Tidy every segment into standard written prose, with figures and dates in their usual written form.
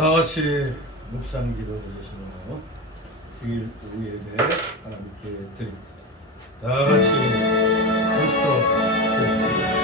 다 같이 묵상 기도 드리시며 주일 오후 예배 하나님께 드립니다. 다 같이 묵도 드립니다.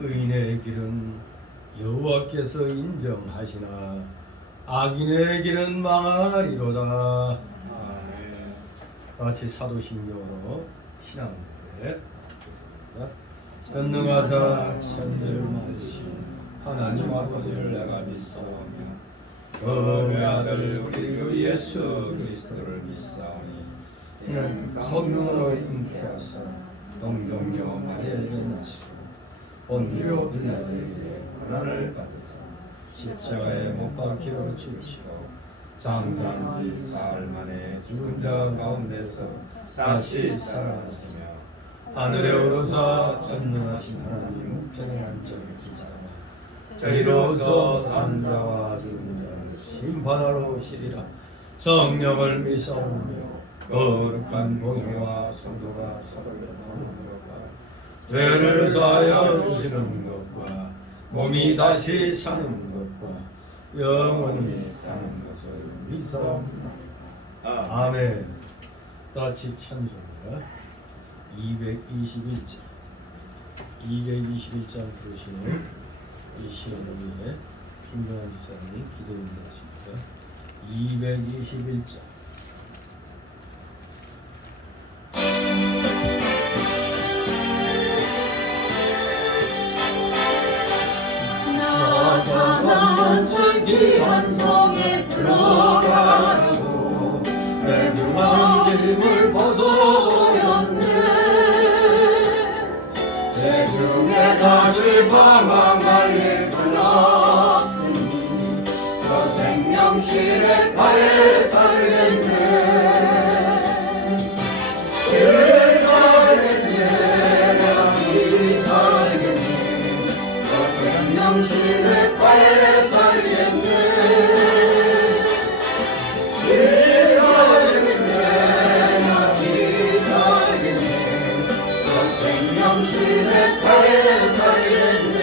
의인의 길은 여호와께서 인정하시나 악인의 길은 망하리로다. 같이 사도신경으로 신앙고백. 전능하사 천대를 만드신 하나님 아버지를 내가 믿사오며 그의 아들 우리 주 예수 그리스도를 믿사오니 이는 성령으로 잉태하사 동정녀 마리아에게 나시고 본디오 빌라도에게 고난을 받으사 십자가에 못 박혀 죽으시고 장사한 지 사흘 만에 죽은 자 가운데서 다시 살아나시며 하늘에 오르사 전능하신 하나님 우편에 앉아 계시다가 저리로서 산 자와 죽은 자를 심판하러 오시리라. 성령을 믿사오며 거룩한 공회와 성도가 서로를 돕는 것과 죄를 사하여 주시는 것과 몸이 다시 사는 것과 영원히 사는 것을 믿사옵니다. 아멘. 다시 찬송가 221장 221장 부르시는 이 시간을 위해 김정환 집사님이 기도 인도하십니다. 221장 나타난 주 귀한 성에 들어가려고 내 마음을 벗어버렸네. 세중에 다시 방황할 일 전혀 없으니 저 생명실에 발에 살겠네. 생명실에 발에 살겠네. 이 살겠네. 나 이 살겠네. 저 생명실에 발에 살겠네.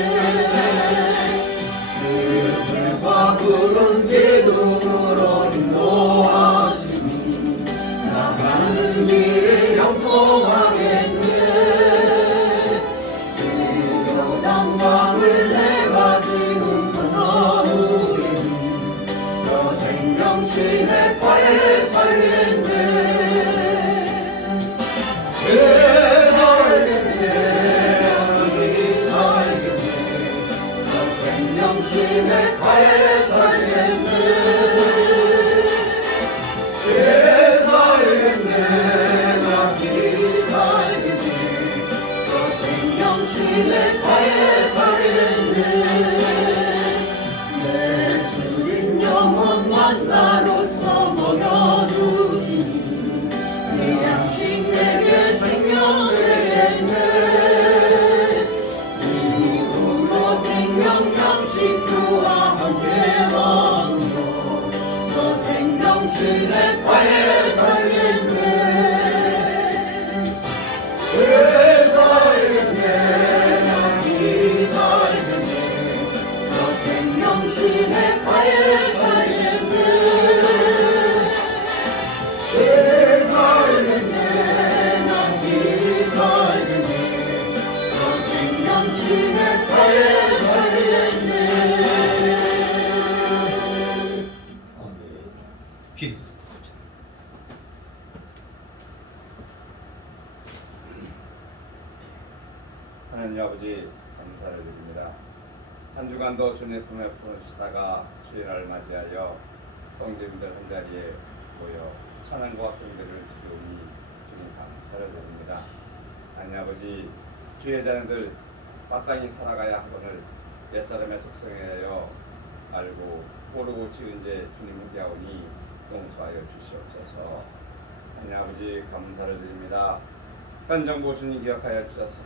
그늘과 구름 기둥으로 인도하시니 나가는 길이 영통하겠네. 생명실에 발에 살겠네. 살겠네. 여기 살겠네. 저 생명실에 발에 살겠네. 살겠네. 여기 살겠네. 저 생명실에 발에 살겠네. 만나로서 먹여주시니 그 양식 내게 생명 되겠네. 이후로 생명 양식 주와 함께 먹으며 저 생명실에 발에 살겠네. 살겠네. 여기 살겠네. 저 생명실에 발에 하나님 아버지 감사를 드립니다. 한 주간도 주님 품에 품으시다가 주일날 맞이하여 성도님들 한자리에 모여 찬양과 경배를 드리오니 주님 감사를 드립니다. 하나님 아버지 주의 자녀들 마땅히 살아가야 하거늘 옛사람의 속성하여 알고 모르고 지은 죄 주님 함께하오니 용서하여 주시옵소서. 하나님 아버지 감사를 드립니다. 현 정부 주님 기억하여 주셔서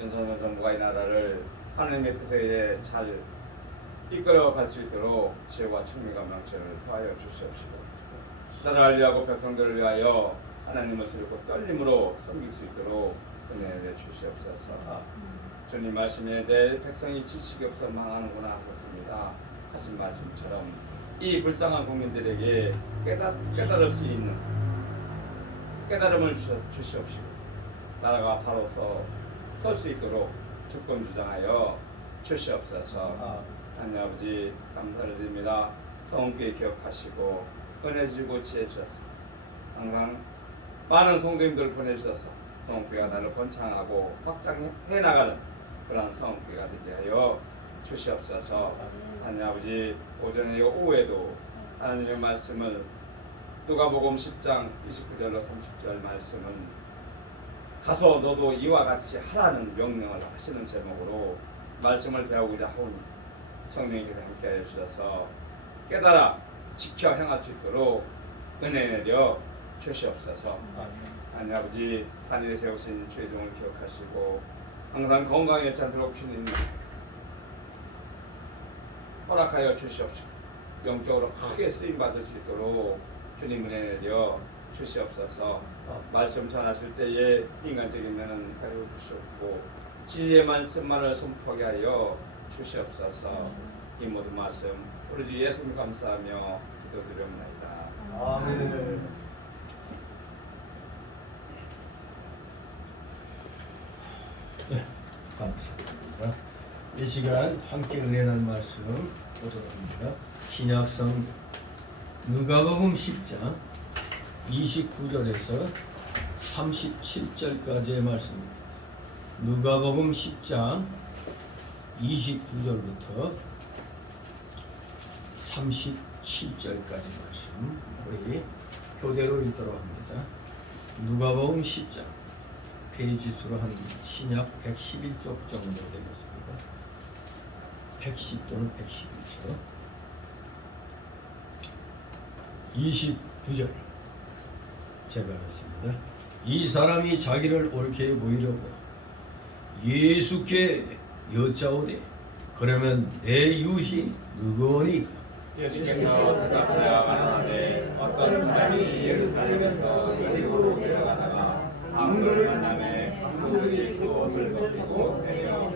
윤석열 정부가 이 나라를 하나님의 뜻에 잘 이끌어 갈 수 있도록 지혜와 청미가 명철을 더하여 주시옵시고 나라를 위하고 백성들을 위하여 하나님을 즐겁고 떨림으로 섬길 수 있도록 은혜를 주시옵소서. 주님 말씀에 내 백성이 지식이 없어 망하는구나 하셨습니다. 하신 말씀처럼 이 불쌍한 국민들에게 깨달을 수 있는 깨달음을 주시옵시고 나라가 바로 설 수 있도록 주권 주장하여 주시옵소서. 하나님 아버지 감사를 드립니다. 성교회 기억하시고 은혜 주시고 지혜 주셔서 항상 많은 성도님들을 보내주셔서 성교회가 나를 번창하고 확장해 나가는 그러한 성교회가 되게 하여 주시옵소서. 하나님 아버지, 오전에 오후에도 하나님의 말씀을 누가복음 10장 29절로 30절 말씀은 가서 너도 이와 같이 하라는 명령을 하시는 제목으로 말씀을 배우고자 하오니 성령님께서 함께하여 주셔서 깨달아 지켜 행할 수 있도록 은혜 내려 주시옵소서. 하나님 아버지, 하늘에 세우신 주의 종을 기억하시고 항상 건강에 찬도록 주님 허락하여 주시옵소서. 영적으로 크게 쓰임 받을 수 있도록 주님 은혜 내려 주시옵소서. 말씀 전하실 때에 인간적인 면은 가려 주시옵고 진리의 말씀만을 선포하게 하여 주시옵소서. 이 모든 말씀 우리 주 예수님 감사하며 기도드립니다. 아멘. 네, 감사합니다. 이 시간 함께 은혜하는 말씀 보도록 합니다. 신약성 누가복음 10장 29절에서 37절까지의 말씀입니다. 누가복음 10장 29절부터 37절까지 말씀 우리 교대로 읽도록 합니다. 누가복음 10장 페이지 수로 한 신약 111쪽 정도 되겠습니다. 110 또는 111쪽 29절 제가 읽습니다. 이 사람이 자기를 옳게 보이려고 예수께 여짜오되 그러면 내 이웃이 누구니까? 예수께서 대답하여 가라사대 어떤 사람이 예루살렘에서 여리고로 내려가다가 방울을 만나매 방울들이 그 옷을 벗기고 내려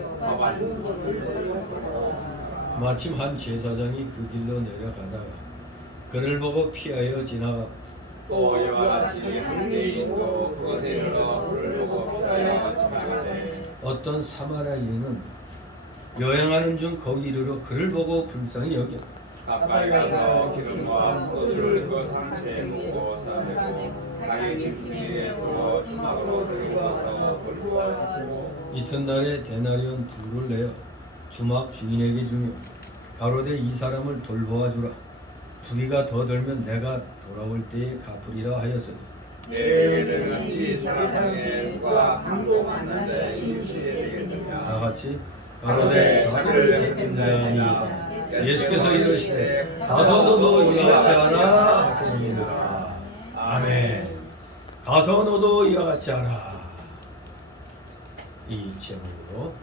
마침 한 제사장이 그 길로 내려가다가 그를 보고 피하여 지나가 또 이와 같이 한대인도 그것에 이르러 그를 보고 피하여 지나가되 어떤 사마리아인은 여행하는 중 거기 이르러 그를 보고 불쌍히 여겨 가까이 가서 기름과 포도주를 그 상체에 묻고 싸매고 자기 짐승에게 두어 주막으로 들고 와서 돌고 하고 이튿날에 데나리온 둘을 내어 주막 주인에게 주며 가로되 이 사람을 돌보아 주라. 부귀가 더 들면 내가 돌아올 때에 갚으리라 하였으니 내일은 이 사람에게 누가 항복하는데 이웃이 되겠느냐. 다 같이 가로되 자기를 내쫓는 자니 예수께서 이르시되 가서 너도 이와 같이 하라 하시니라. 아멘. 가서 너도 이와 같이 하라. 이 제목으로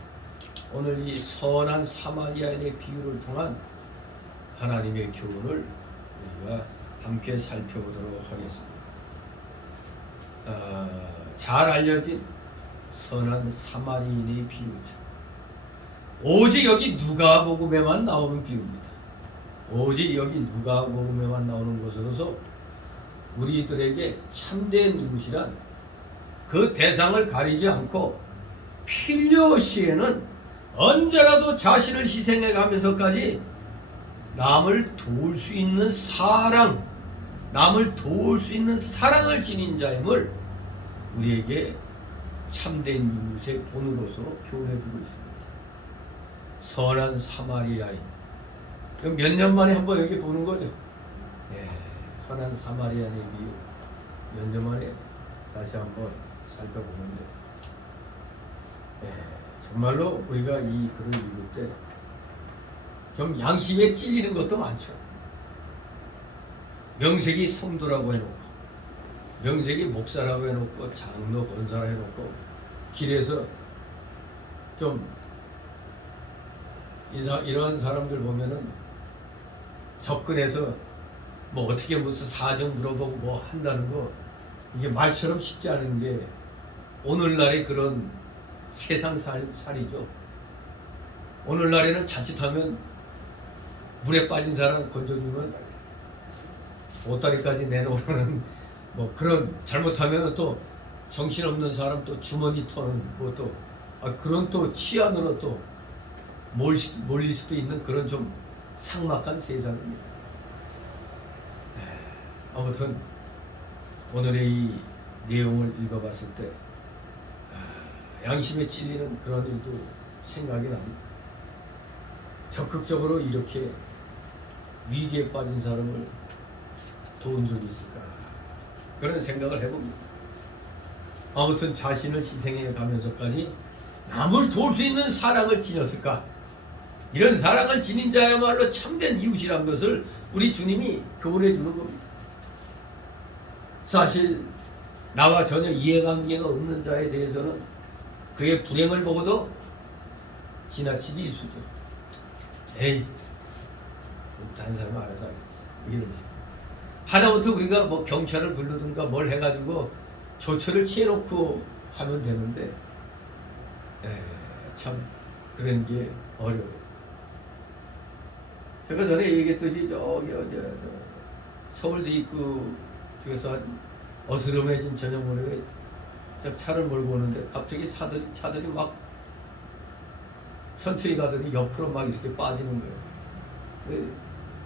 오늘 이 선한 사마리아인의 비유를 통한 하나님의 교훈을 우리가 함께 살펴보도록 하겠습니다. 잘 알려진 선한 사마리아인의 비유죠. 오직 여기 누가복음에만 나오는 비유입니다. 오직 여기 누가복음에만 나오는 것으로서 우리들에게 참된 이웃이란 그 대상을 가리지 않고 필요시에는 언제라도 자신을 희생해 가면서까지 남을 도울 수 있는 사랑, 남을 도울 수 있는 사랑을 지닌 자임을 우리에게 참된 이웃의 본으로서 교훈해주고 있습니다. 선한 사마리아인. 몇 년 만에 한번 여기 보는 거죠. 네, 선한 사마리아인의 비유. 몇 년 만에 다시 한번 살펴보는데, 네, 정말로 우리가 이 글을 읽을 때 좀 양심에 찔리는 것도 많죠. 명색이 성도라고 해놓고, 명색이 목사라고 해놓고, 장로 권사라 해놓고, 길에서 좀 이러한 사람들 보면은 접근해서 뭐 어떻게 무슨 사정 물어보고 뭐 한다는 거, 이게 말처럼 쉽지 않은 게 오늘날의 그런 세상살이죠. 오늘날에는 자칫하면 물에 빠진 사람 건져주면 보따리까지 내놓으라는 뭐 그런, 잘못하면 또 정신없는 사람 또 주머니 터는 뭐또 그런 또 치안으로 또 몰릴 수도 있는 그런 좀 삭막한 세상입니다. 아무튼 오늘의 이 내용을 읽어봤을 때 양심에 찔리는 그런 일도 생각이 납니다. 적극적으로 이렇게 위기에 빠진 사람을 도운 적이 있을까? 그런 생각을 해봅니다. 아무튼 자신을 희생해 가면서까지 남을 도울 수 있는 사랑을 지녔을까? 이런 사랑을 지닌 자야말로 참된 이웃이란 것을 우리 주님이 교훈해 주는 겁니다. 사실 나와 전혀 이해관계가 없는 자에 대해서는 그의 불행을 보고도 지나치기 일쑤죠. 에이, 다른 사람은 알아서 하겠지. 이런 식으로. 하다못해 우리가 뭐 경찰을 부르든가 뭘 해가지고 조처를 취해놓고 하면 되는데, 참 그런 게 어려워요. 제가 전에 얘기했듯이 저기 서울대 입구 쪽에서 한 어스름해진 저녁 무렵에 차를 몰고 오는데 갑자기 차들이 막 천천히 가더니 옆으로 막 이렇게 빠지는 거예요.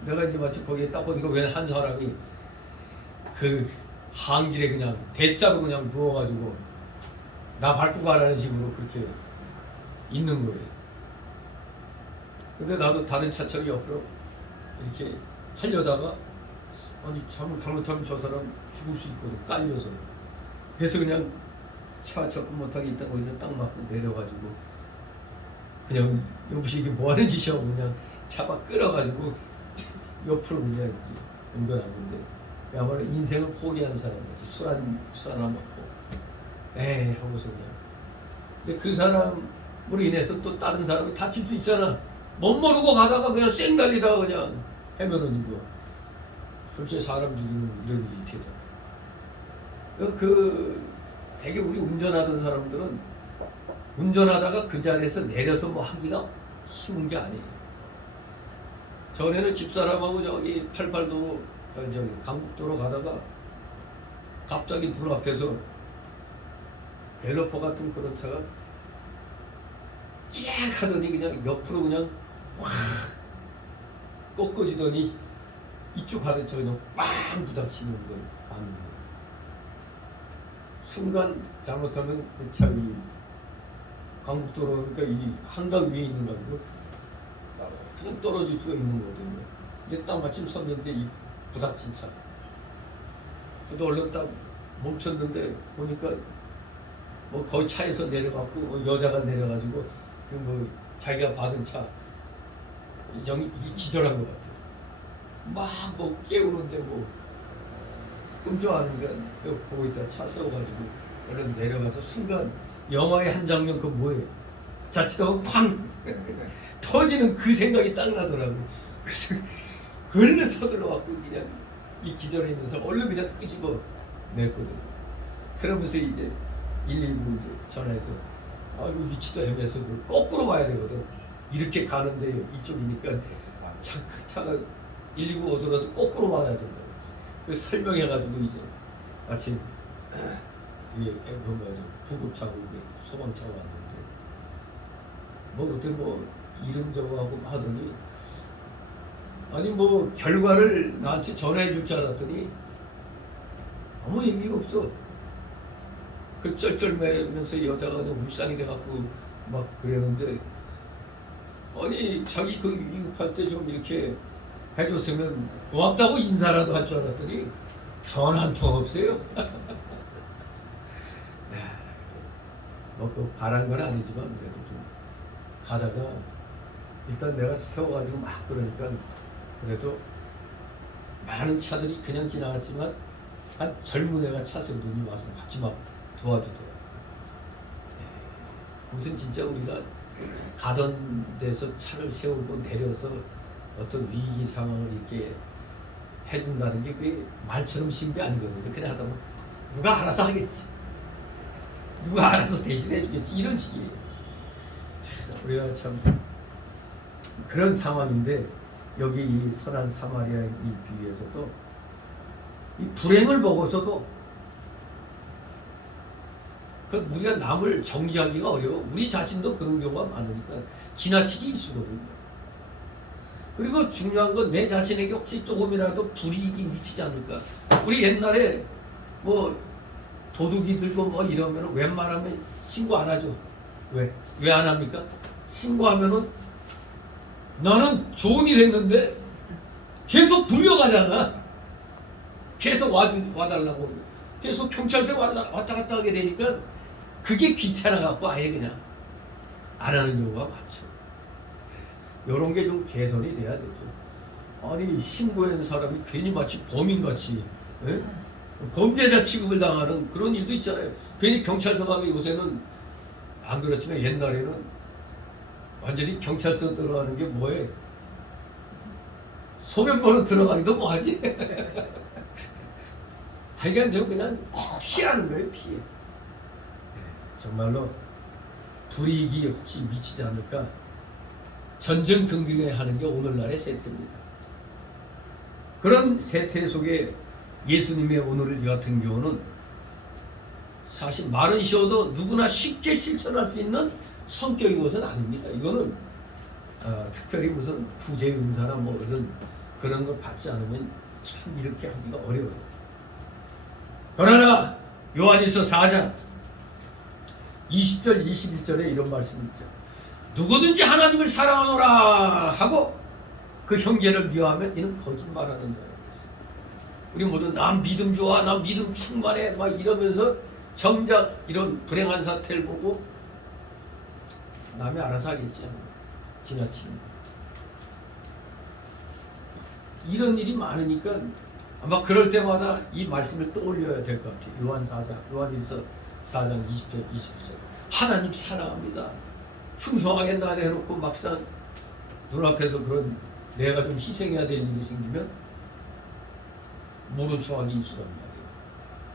내가 이제 마치 거기에 딱 보니까 왜 한 사람이 그 한길에 그냥 대자로 그냥 누워가지고 나 밟고 가라는 식으로 그렇게 있는 거예요. 근데 나도 다른 차처럼 옆으로 이렇게 하려다가 아니 잘못하면 저 사람 죽을 수 있거든, 깔려서. 그래서 그냥 차 접근 못하게 있다가 거기서 딱 맞고 내려가지고 그냥 여보시 이게 뭐 하는 짓이야, 그냥 차박 끌어가지고 옆으로 그냥 옮겨놨는데 야말로 인생을 포기한 사람이지. 술 하나 먹고 에이 하고서 그냥. 근데 그 사람으로 인해서 또 다른 사람이 다칠 수 있잖아. 못 모르고 가다가 그냥 쌩 달리다가 그냥 해면은 이거 솔직히 사람 죽이는 이런 일이 되잖아. 되게 우리 운전하던 사람들은 운전하다가 그 자리에서 내려서 뭐 하기가 쉬운 게 아니에요. 전에는 집사람하고 저기 88도로 저기 강북도로 가다가 갑자기 문 앞에서 갤러퍼 같은 그런 차가 쫙 하더니 그냥 옆으로 그냥 확 꺾어지더니 이쪽 가던 차 그냥 빵 부닥치는 걸 봤는 거예요. 순간 잘못하면 그 차 위 강북도로 그러니까 이 한강 위에 있는 거고 그냥 떨어질 수가 있는 거거든요. 이게 딱 마침 섰는데 이 부닥친 차. 저도 얼른 딱 멈췄는데 보니까 뭐 거의 차에서 내려갔고 뭐 여자가 내려가지고 그 뭐 자기가 받은 차 이게 기절한 것 같아요. 막 뭐 깨우는데 뭐 끔찍하니까 보고 있다 차 세워가지고 얼른 내려가서 순간 영화의 한 장면 그 뭐예요? 자칫하면 쾅 터지는 그 생각이 딱 나더라고. 그래서 얼른 서둘러 갖고 그냥 이 기절해 있는 사람 얼른 그냥 끄집어 냈거든. 그러면서 이제 119 전화해서 아 이거 위치도 애매해서 거꾸로 와야 되거든. 이렇게 가는데 이쪽이니까 차가 119 오더라도 거꾸로 와야 된다. 그래서 설명해가지고 이제 마침 위에 구급차고 소방차가 왔는데 뭐 그때 뭐 이름 적어하고 하더니 아니 뭐 결과를 나한테 전해 줄 줄 알았더니 아무 얘기가 없어. 그 쩔쩔매면서 여자가 그냥 울상이 돼갖고 막 그러는데 아니 자기 그 위급할 때 좀 이렇게 해줬으면 고맙다고 인사라도 할 줄 알았더니 전화 한 통 없어요. 뭐 바란 건 아니지만 그래도 좀 가다가 일단 내가 세워가지고 막 그러니까 그래도 많은 차들이 그냥 지나갔지만 한 젊은 애가 차 세우고 눈이 와서 같이 막 도와주더라고요. 아무튼 진짜 우리가 가던 데서 차를 세우고 내려서 어떤 위기 상황을 이렇게 해준다는 게 그게 말처럼 쉬운 게 아니거든요. 그냥 하다 보면 누가 알아서 하겠지. 누가 알아서 대신해 주겠지. 이런 식이에요. 우리가 참 그런 상황인데 여기 이 선한 사마리아의 이 비유에서도 이 불행을 보고서도 우리가 남을 정죄하기가 어려워. 우리 자신도 그런 경우가 많으니까 지나치게 일수거든요. 그리고 중요한 건 내 자신에게 혹시 조금이라도 불이익이 미치지 않을까. 우리 옛날에 뭐 도둑이 들고 뭐 이러면 웬만하면 신고 안 하죠. 왜 안 합니까? 신고하면은 나는 좋은 일 했는데 계속 불려가잖아. 계속 와달라고. 계속 경찰서에 왔다 갔다 하게 되니까 그게 귀찮아갖고 아예 그냥 안 하는 경우가 많죠. 이런 게 좀 개선이 돼야 되죠. 아니 신고한 사람이 괜히 마치 범인같이 예? 범죄자 취급을 당하는 그런 일도 있잖아요. 괜히 경찰서 가면 요새는 안 그렇지만 옛날에는 완전히 경찰서 들어가는 게 뭐해? 소변보러 들어가기도 뭐하지? 하여간 저 그냥 피하는 거예요. 피해. 정말로 불이익이 혹시 미치지 않을까 전전긍긍해 하는 게 오늘날의 세태입니다. 그런 세태 속에 예수님의 오늘 이 같은 경우는 사실 말은 쉬워도 누구나 쉽게 실천할 수 있는 성격인 것은 아닙니다. 이거는 특별히 무슨 구제 은사나 뭐 이런 그런 걸 받지 않으면 참 이렇게 하기가 어려워요. 그러나 요한일서 4장 20절 21절에 이런 말씀이 있죠. 누구든지 하나님을 사랑하노라 하고 그 형제를 미워하면 이는 거짓말하는 자라. 우리 모두 난 믿음 좋아, 난 믿음 충만해 막 이러면서 정작 이런 불행한 사태를 보고 남이 알아서 하겠지. 지나치는 이런 일이 많으니까 아마 그럴 때마다 이 말씀을 떠올려야 될 것 같아요. 요한일서 4장 20절 21절 하나님 사랑합니다. 충성하게 나대 해놓고 막상 눈앞에서 그런 내가 좀 희생해야 될 일이 생기면 모른 척하기 있으란 말이에요.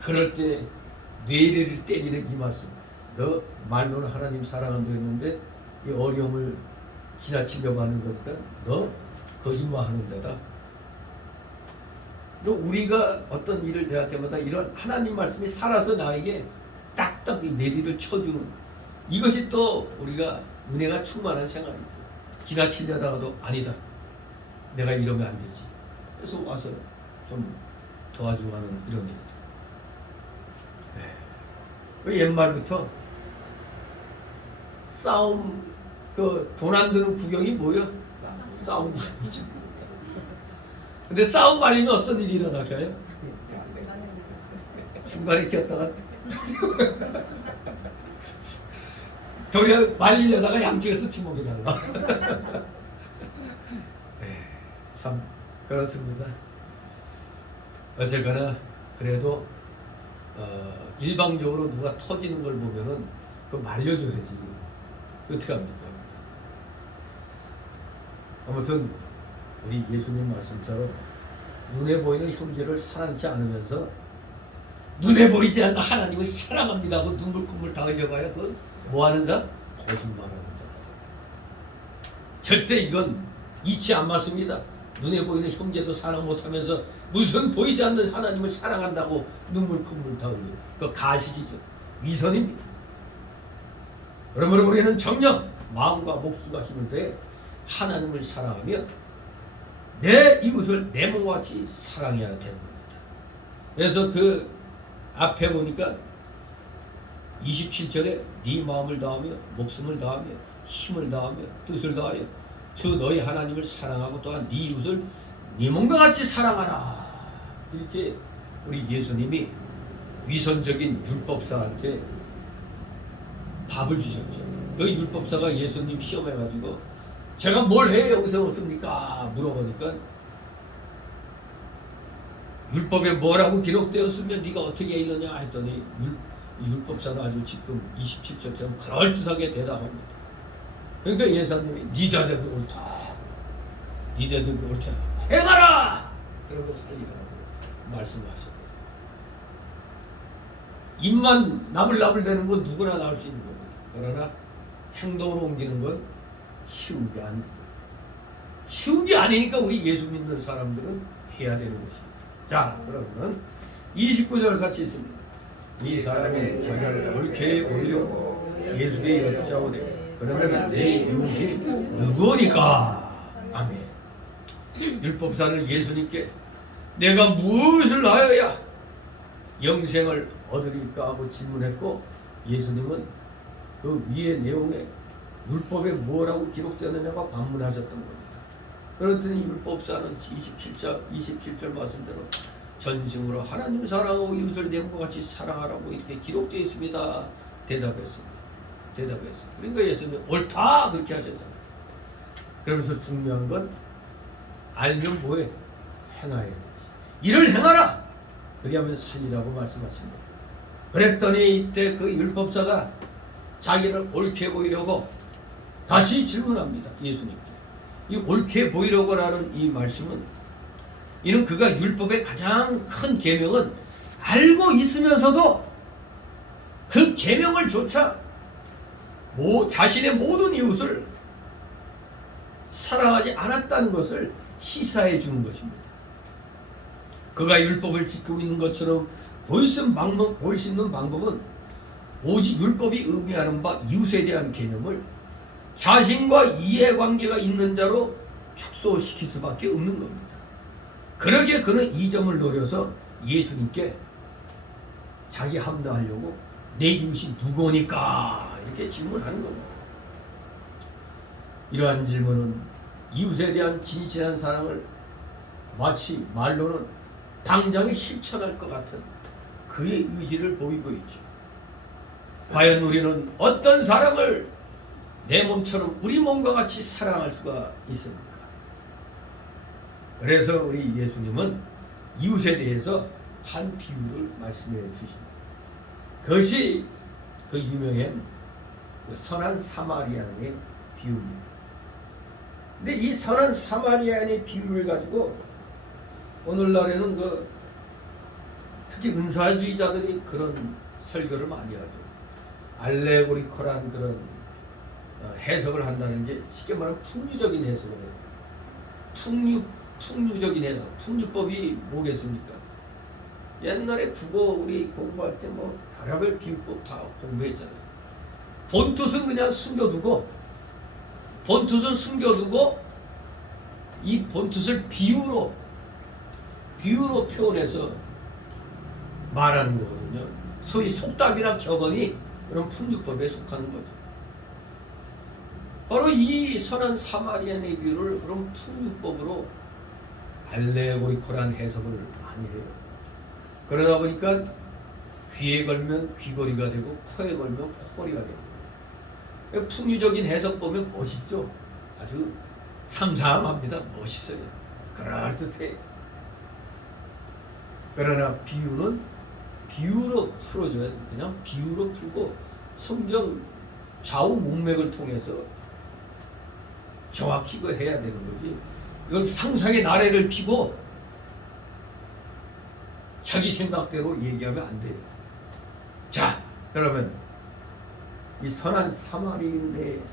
그럴 때 뇌를 때리는 이 말씀. 너 말로는 하나님 사랑한다 했는데 이 어려움을 지나치려고 하는 거니까 너 거짓말하는 데다. 또 우리가 어떤 일을 대할 때마다 이런 하나님 말씀이 살아서 나에게 딱딱 내리를 쳐주는 이것이 또 우리가 은혜가 충만한 생활이죠. 지나치려다가도 아니다. 내가 이러면 안 되지. 그래서 와서 좀 도와주고 하는 이런 일들. 옛말부터 싸움 그 돈 안 드는 구경이 뭐예요? 싸움 구경이죠. 근데 싸움 말리면 어떤 일이 일어날까요? 중간에 꼈다가 도리어 말리려다가 양쪽에서 주먹이 날라. 참 그렇습니다. 어쨌거나 그래도 일방적으로 누가 터지는 걸 보면은 그 말려줘야지. 어떻게 합니까? 아무튼 우리 예수님 말씀처럼 눈에 보이는 형제를 사랑치 않으면서 눈에 보이지 않는 하나님을 사랑합니다 하고 눈물 콧물 다 흘려봐야 그건 뭐하는 자? 거짓말하는 자. 절대 이건 이치 안 맞습니다. 눈에 보이는 형제도 사랑 못하면서 무슨 보이지 않는 하나님을 사랑한다고 눈물 콧물 다 흘려. 그 가식이죠. 위선입니다. 그러므로 우리는 정녕 마음과 목숨과 힘을 다해 하나님을 사랑하며 내 이웃을 내 몸과 같이 사랑해야 되는 겁니다. 그래서 그 앞에 보니까 27절에 네 마음을 다하며 목숨을 다하며 힘을 다하며 뜻을 다하여 주 너희 하나님을 사랑하고 또한 네 이웃을 네 몸과 같이 사랑하라. 이렇게 우리 예수님이 위선적인 율법사한테 밥을 주셨죠. 그 율법사가 예수님 시험해가지고 제가 뭘 해야 여기서 없습니까? 물어보니까 율법에 뭐라고 기록되었으면 네가 어떻게 읽느냐 했더니 율법사는 아주 지금 27절처럼 그럴듯하게 대답합니다. 그러니까 예수님이 니다들이 옳다. 니다들이 옳다. 행하라! 그러고 살리라고 말씀하셨고 입만 나불나불대는 건 누구나 나올 수 있는 겁니다. 그러나 행동으로 옮기는 건 쉬운 게 아니죠. 쉬운 게 아니니까 우리 예수 믿는 사람들은 해야 되는 것입니다. 자, 그러면 29절 같이 있습니다. 이 사람이 저자를 옳게 오히려고 예수께 여쭈자오되 그러면 내 이웃이 누구니까? 아멘. 율법사는 예수님께 내가 무엇을 하여야 영생을 얻으리까 하고 질문했고 예수님은 그 위의 내용에 율법에 뭐라고 기록되었느냐고 반문하셨던 겁니다. 그랬더니 율법사는 27절 말씀대로 전심으로 하나님 사랑하고 이웃을 내 몸과 같이 사랑하라고 이렇게 기록되어 있습니다. 대답했습니다. 그러니까 예수님이 옳다 그렇게 하셨잖아요. 그러면서 중요한 건 알면 뭐해? 행하여야 되지. 이를 행하라! 그리하면 살리라고 말씀하십니다. 그랬더니 이때 그 율법사가 자기를 옳게 보이려고 다시 질문합니다. 예수님께. 이 옳게 보이려고라는 이 말씀은 이는 그가 율법의 가장 큰 계명은 알고 있으면서도 그 계명을 조차 자신의 모든 이웃을 사랑하지 않았다는 것을 시사해 주는 것입니다. 그가 율법을 지키고 있는 것처럼 보일 수 있는 방법은 오직 율법이 의미하는 바 이웃에 대한 개념을 자신과 이해관계가 있는 자로 축소시킬 수밖에 없는 겁니다. 그러기에 그는 이 점을 노려서 예수님께 자기 합리화하려고 내 이웃이 누구니까 이렇게 질문하는 겁니다. 이러한 질문은 이웃에 대한 진실한 사랑을 마치 말로는 당장에 실천할 것 같은 그의 의지를 보이고 있죠. 과연 우리는 어떤 사람을 내 몸처럼 우리 몸과 같이 사랑할 수가 있습니까? 그래서 우리 예수님은 이웃에 대해서 한 비유를 말씀해 주십니다. 그것이 그 유명한 선한 사마리아인의 비유입니다. 근데 이 선한 사마리아인의 비유를 가지고 오늘날에는 특히 은사주의자들이 그런 설교를 많이 하죠. 알레고리컬한 그런 해석을 한다는 게 쉽게 말하면 풍류적인 해석을 해요. 풍류적인 해석. 풍류법이 뭐겠습니까? 옛날에 국어 우리 공부할 때 별의별 비유법 다 공부했잖아요. 본뜻은 그냥 숨겨두고 이 본뜻을 비유로 표현해서 말하는 거거든요. 소위 속담이나 격언이 그런 풍류법에 속하는 거죠. 바로 이 선한 사마리아인의 비유를 그런 풍류법으로 알레고리컬한 해석을 많이 해요. 그러다 보니까 귀에 걸면 귀걸이가 되고 코에 걸면 코걸이가 되고 풍류적인 해석 보면 멋있죠. 아주 상상합니다. 멋있어요. 그럴듯해. 그러나 비유는 비유로 풀어줘야 돼. 그냥 비유로 풀고 성경 좌우 문맥을 통해서 정확히 해야 되는 거지. 이걸 상상의 나래를 피고 자기 생각대로 얘기하면 안 돼요. 자, 그러면 이 선한 사마리아인의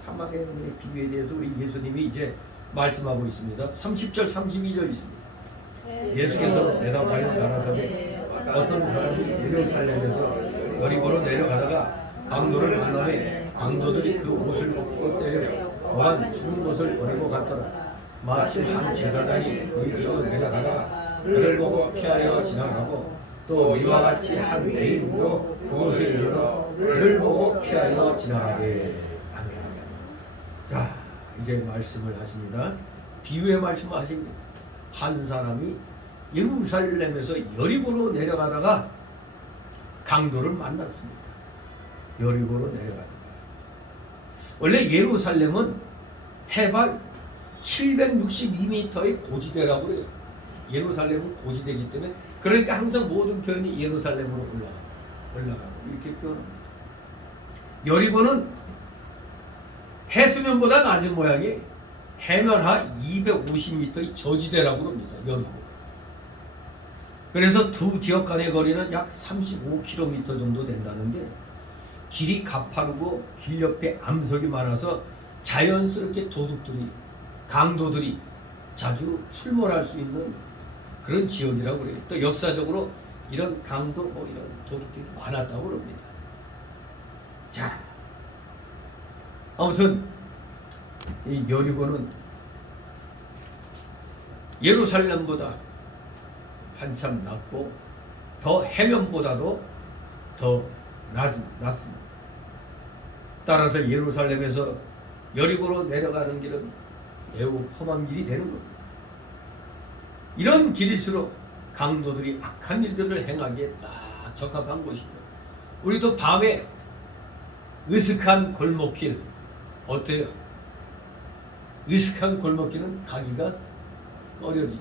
비유에 대해서 우리 예수님이 이제 말씀하고 있습니다. 30절, 32절 있습니다. 예수께서 대답하여 가라사대 어떤 사람이 예루살렘에서 여리고로 내려가다가 강도를 만나매 강도들이 그 옷을 벗기고 때려 또한 죽은 것을 버리고 갔더라. 마치 한 제사장이 그 길로 내려가다가 그를 보고 피하여 지나가고 또 이와 같이 한 레위인도 그곳에 이르러 그를 보고 피하여 지나가게. 아멘. 자, 이제 말씀을 하십니다. 비유의 말씀을 하십니다. 한 사람이 예루살렘에서 여리고로 내려가다가 강도를 만났습니다. 여리고로 내려가다가 원래 예루살렘은 해발 762m의 고지대라고 해요. 예루살렘은 고지대이기 때문에 그러니까 항상 모든 표현이 예루살렘으로 올라가고 이렇게 표현합니다. 여리고는 해수면보다 낮은 모양이 해면하 250m의 저지대라고 합니다. 여리고. 그래서 두 지역 간의 거리는 약 35km 정도 된다는데 길이 가파르고 길 옆에 암석이 많아서 자연스럽게 강도들이 자주 출몰할 수 있는 그런 지역이라고 그래요. 또 역사적으로 이런 강도 이런 도둑들이 많았다고 합니다. 자, 아무튼 이 여리고는 예루살렘보다 한참 낮고 더 해면보다도 더 낮습니다. 따라서 예루살렘에서 여리고로 내려가는 길은 매우 험한 길이 되는 겁니다. 이런 길일수록 강도들이 악한 일들을 행하기에 딱 적합한 곳이죠. 우리도 밤에 으슥한 골목길 어때요? 으슥한 골목길은 가기가 어려지죠.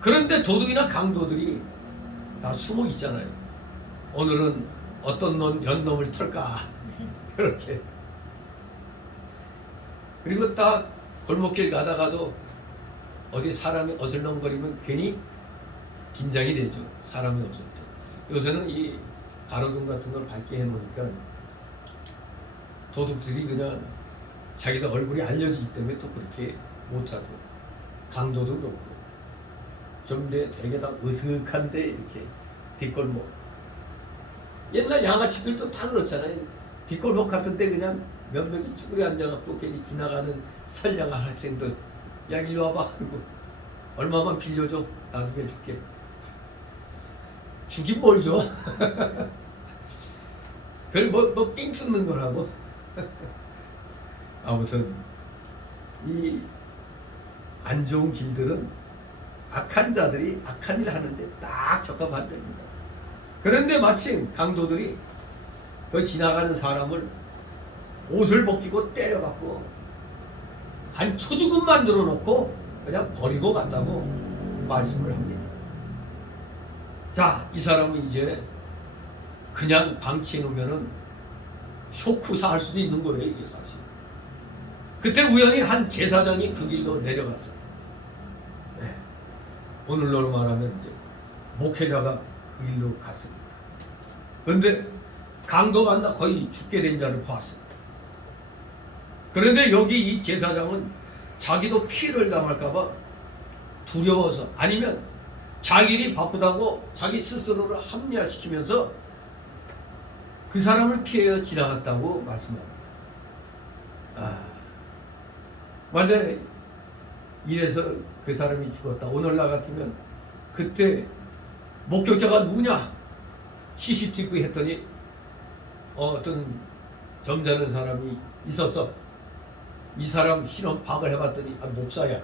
그런데 도둑이나 강도들이 다 숨어 있잖아요. 오늘은 어떤 연놈을 털까 그렇게. 그리고 딱 골목길 가다가도 어디 사람이 어슬렁거리면 괜히 긴장이 되죠. 사람이 없을 때. 요새는 이 가로등 같은 걸 밝게 해놓으니까 도둑들이 그냥 자기들 얼굴이 알려지기 때문에 또 그렇게 못하죠. 강도도 그렇고 좀 되게 다 으슥한데 이렇게 뒷골목. 옛날 양아치들도 다 그렇잖아요. 뒷골목 같은데 그냥 몇 명이 쭈그려 앉아갖고 괜히 지나가는 선량한 학생들 야 일로 와봐 하고 얼마만 빌려줘 나중에 줄게. 주긴 뭘 줘. 그걸 삥 뜯는 거라고. 아무튼 이 안 좋은 길들은 악한 자들이 악한 일 하는데 딱 적합한 데입니다. 그런데 마침 강도들이 그 지나가는 사람을 옷을 벗기고 때려갖고 한 초죽음 만들어 놓고 그냥 버리고 간다고 말씀을 합니다. 자, 이 사람은 이제 그냥 방치해 놓으면은 쇼크사 할 수도 있는 거예요, 이게 사실. 그때 우연히 한 제사장이 그 길로 내려갔어요. 네. 오늘날로 말하면 이제 목회자가 그 길로 갔습니다. 그런데 강도 만나 거의 죽게 된 자를 봤어요. 그런데 여기 이 제사장은 자기도 피해를 당할까봐 두려워서 아니면 자기 일이 바쁘다고 자기 스스로를 합리화시키면서 그 사람을 피해 지나갔다고 말씀합니다. 만약에 이래서 그 사람이 죽었다. 오늘날 같으면 그때 목격자가 누구냐? CCTV 했더니 어떤 점잖은 사람이 있었어. 이 사람 신원 파악을 해봤더니 목사야.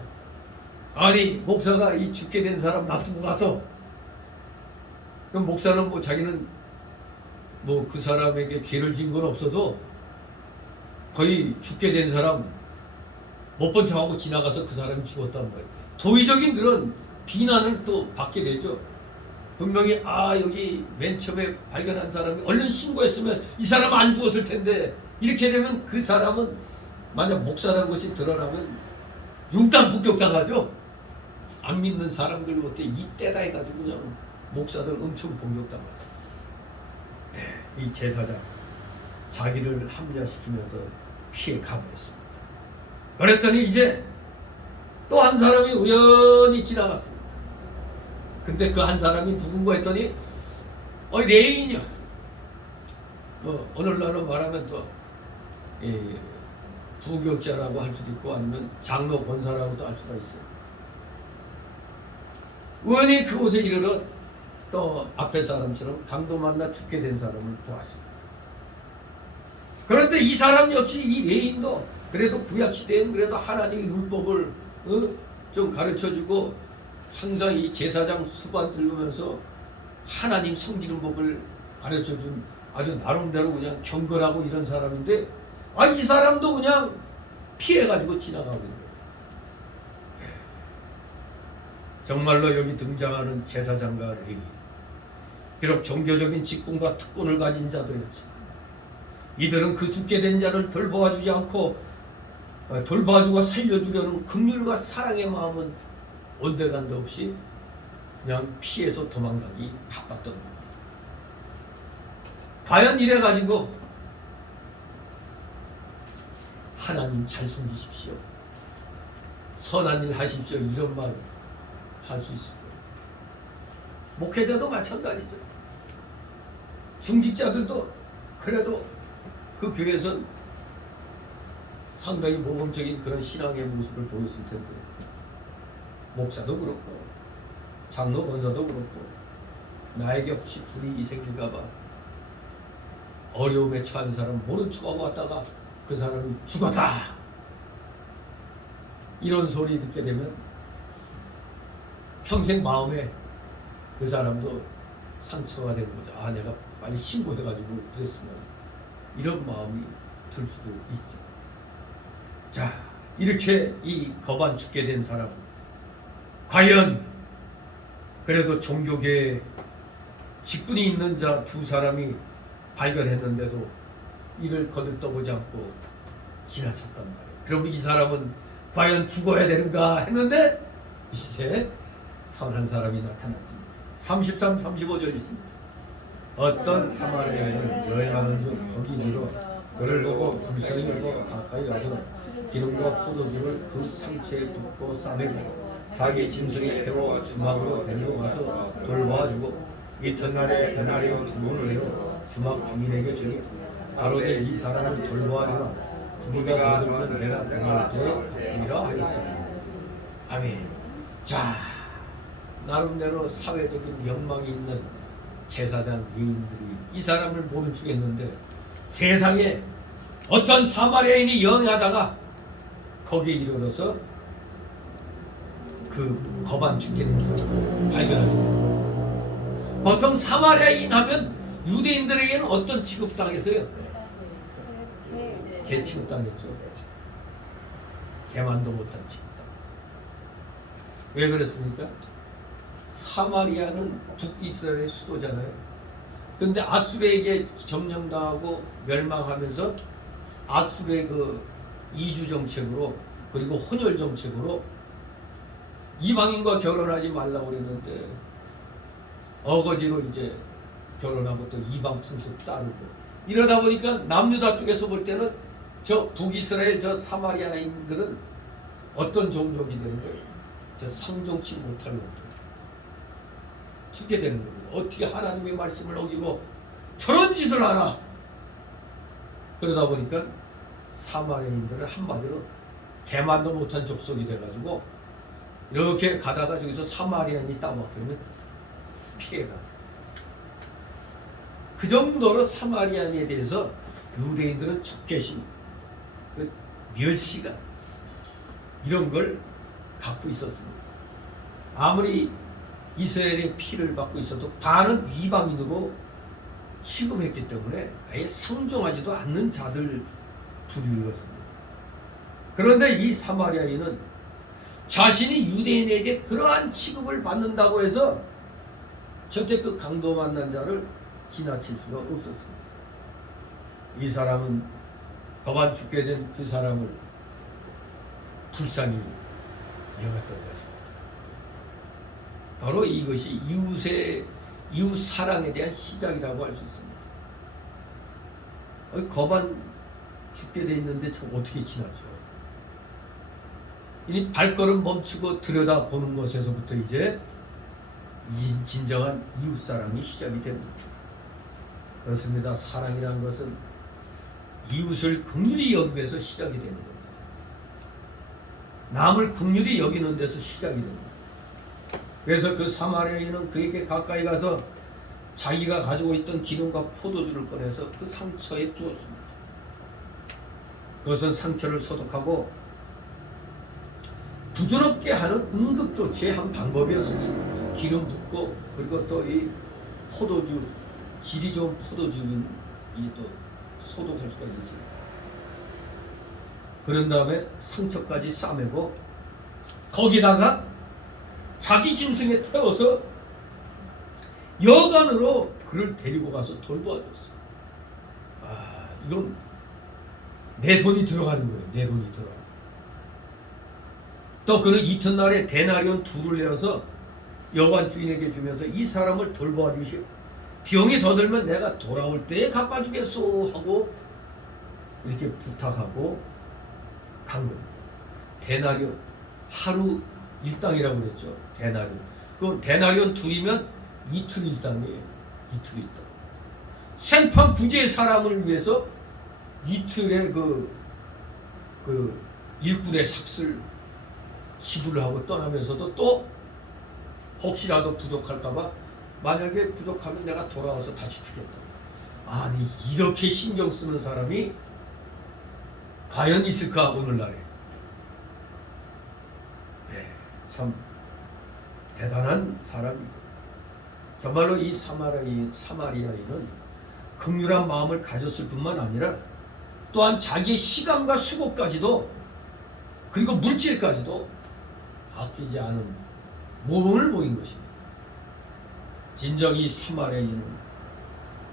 아니 목사가 이 죽게 된 사람 놔두고 가서 그럼 목사는 뭐 자기는 뭐 그 사람에게 죄를 지은 건 없어도 거의 죽게 된 사람 못 본 척하고 지나가서 그 사람이 죽었단 말이에요. 도의적인 그런 비난을 또 받게 되죠. 분명히 여기 맨 처음에 발견한 사람이 얼른 신고했으면 이 사람은 안 죽었을 텐데 이렇게 되면 그 사람은 만약 목사라는 것이 드러나면 융단 북격당하죠. 안 믿는 사람들 어때 이때다 해가지고 그냥 목사들 엄청 공격당하죠. 이 제사장 자기를 합리화시키면서 피해 가버렸습니다. 그랬더니 이제 또 한 사람이 우연히 지나갔습니다. 근데 그 한 사람이 누군가 했더니 레인이요. 오늘날로 말하면 또 부교자라고 할 수도 있고 아니면 장로 권사라고도 할 수가 있어요. 우연히 그곳에 이르러 또 앞에 사람처럼 강도 만나 죽게 된 사람을 보았습니다. 그런데 이 사람 역시 이 레인도 그래도 구약시대에는 그래도 하나님의 율법을 좀 가르쳐주고 항상 이 제사장 수반 들으면서 하나님 섬기는 법을 가르쳐준 아주 나름대로 그냥 경건하고 이런 사람인데 이 사람도 그냥 피해가지고 지나가고 있는 거예요. 정말로 여기 등장하는 제사장과 레위 비록 종교적인 직분과 특권을 가진 자들이었지만 이들은 그 죽게 된 자를 돌봐주지 않고 돌봐주고 살려주려는 긍휼과 사랑의 마음은 온데간데 없이 그냥 피해서 도망가기 바빴던 겁니다. 과연 이래가지고 하나님 잘 섬기십시오. 선한 일 하십시오. 이런 말 할 수 있을 거예요. 목회자도 마찬가지죠. 중직자들도 그래도 그 교회에서 상당히 모범적인 그런 신앙의 모습을 보였을 텐데 목사도 그렇고 장로 권사도 그렇고 나에게 혹시 불이익이 생길까봐 어려움에 처한 사람 모른 척하고 왔다가 그 사람이 죽었다 이런 소리 듣게 되면 평생 마음에 그 사람도 상처가 되는 거죠. 아, 내가 빨리 신고해가지고 그랬으면, 이런 마음이 들 수도 있죠. 자, 이렇게 이 거반 죽게 된 사람, 과연 그래도 종교계에 직분이 있는 자 두 사람이 발견했는데도 이를 거들떠보지 않고 지나쳤단 말이에요. 그럼 이 사람은 과연 죽어야 되는가 했는데 이제 선한 사람이 나타났습니다. 33, 35절 있습니다. 어떤 사마리아인은 여행하는 중 거기 이르러 그를 보고 불쌍히 여겨 가까이 가서 기름과 포도주를 그 상처에 붓고 싸매고 자기 짐승의 배와 주막으로 데려와서 돌봐주고 이튿날에 데나리온 2원을 내어 주막 주인에게 주니 가로되 이 사람을 돌봐주라 부비가 더들면 내가 등할 때에 갚으리라 하였습니다. 아멘. 자, 나름대로 사회적인 영망이 있는 제사장 예인들이 이 사람을 모른 척 했는데 세상에 어떤 사마리아인이 여행하다가 거기에 이르러서 그 거반 죽게 된 사람을 발견합니다. 보통 사마리아인 하면 유대인들에게는 어떤 취급당했어요? 개 취급당했죠. 개만도 못한 취급당했어요. 왜 그랬습니까? 사마리아는 북이스라엘의 수도잖아요. 근데 아수르에게 점령당하고 멸망하면서 아수르의 그 이주 정책으로 그리고 혼혈 정책으로 이방인과 결혼하지 말라고 그랬는데 어거지로 이제 결혼하고 또 이방 풍습 따르고 이러다 보니까 남유다 쪽에서 볼 때는 저 북이스라엘 저 사마리아인들은 어떤 종족이 되는 거예요? 저 상종치 못할 놈들 죽게 되는 거예요. 어떻게 하나님의 말씀을 어기고 저런 짓을 하나? 그러다 보니까 사마리아인들은 한마디로 개만도 못한 족속이 돼가지고 이렇게 가다가 저기서 사마리아인이 따먹으면 피해가. 그 정도로 사마리아인에 대해서 유대인들은 적개심, 그 멸시가 이런 걸 갖고 있었습니다. 아무리 이스라엘의 피를 받고 있어도 반은 이방인으로 취급했기 때문에 아예 상종하지도 않는 자들 부류였습니다. 그런데 이 사마리아인은 자신이 유대인에게 그러한 취급을 받는다고 해서 절대 그 강도 만난 자를 지나칠 수가 없었습니다. 이 사람은 거반 죽게 된 그 사람을 불쌍히 여겼던 것입니다. 바로 이것이 이웃 사랑에 대한 시작이라고 할 수 있습니다. 거반 죽게 돼 있는데 저 어떻게 지나쳐? 이 발걸음 멈추고 들여다보는 것에서부터 이제 진정한 이웃 사랑이 시작이 됩니다. 그렇습니다. 사랑이라는 것은 이웃을 긍휼히 여기면서 시작이 되는 겁니다. 남을 긍휼히 여기는 데서 시작이 됩니다. 그래서 그 사마리아인은 그에게 가까이 가서 자기가 가지고 있던 기름과 포도주를 꺼내서 그 상처에 부었습니다. 그것은 상처를 소독하고 부드럽게 하는 응급조치의 한 방법이었습니다. 기름 붓고 그리고 또 이 포도주, 질이 좋은 포도주는 이 또 소독할 수가 있습니다. 그런 다음에 상처까지 싸매고 거기다가 자기 짐승에 태워서 여간으로 그를 데리고 가서 돌보아줬어요. 아, 이건 내 돈이 들어가는 거예요. 내 돈이 들어가는 거예요. 또 그는 이튿날에 데나리온 2를 내어서 여관 주인에게 주면서 이 사람을 돌보아 주시오. 병이 더 들면 내가 돌아올 때에 갚아주겠소 하고 이렇게 부탁하고 간 겁니다. 데나리온 하루 일당이라고 그랬죠. 데나리온. 그럼 데나리온 2이면 이틀 일당이에요. 이틀 일당. 생판 부재의 사람을 위해서 이틀의 그 일꾼의 삭슬 지불을 하고 떠나면서도 또 혹시라도 부족할까봐 만약에 부족하면 내가 돌아와서 다시 주겠다. 아니 이렇게 신경 쓰는 사람이 과연 있을까 오늘날에. 네, 참 대단한 사람이죠. 정말로 이 사마리아인은 긍휼한 마음을 가졌을 뿐만 아니라 또한 자기의 시간과 수고까지도 그리고 물질까지도 아끼지 않은 모범을 보인 것입니다. 진정 이 사마리아인은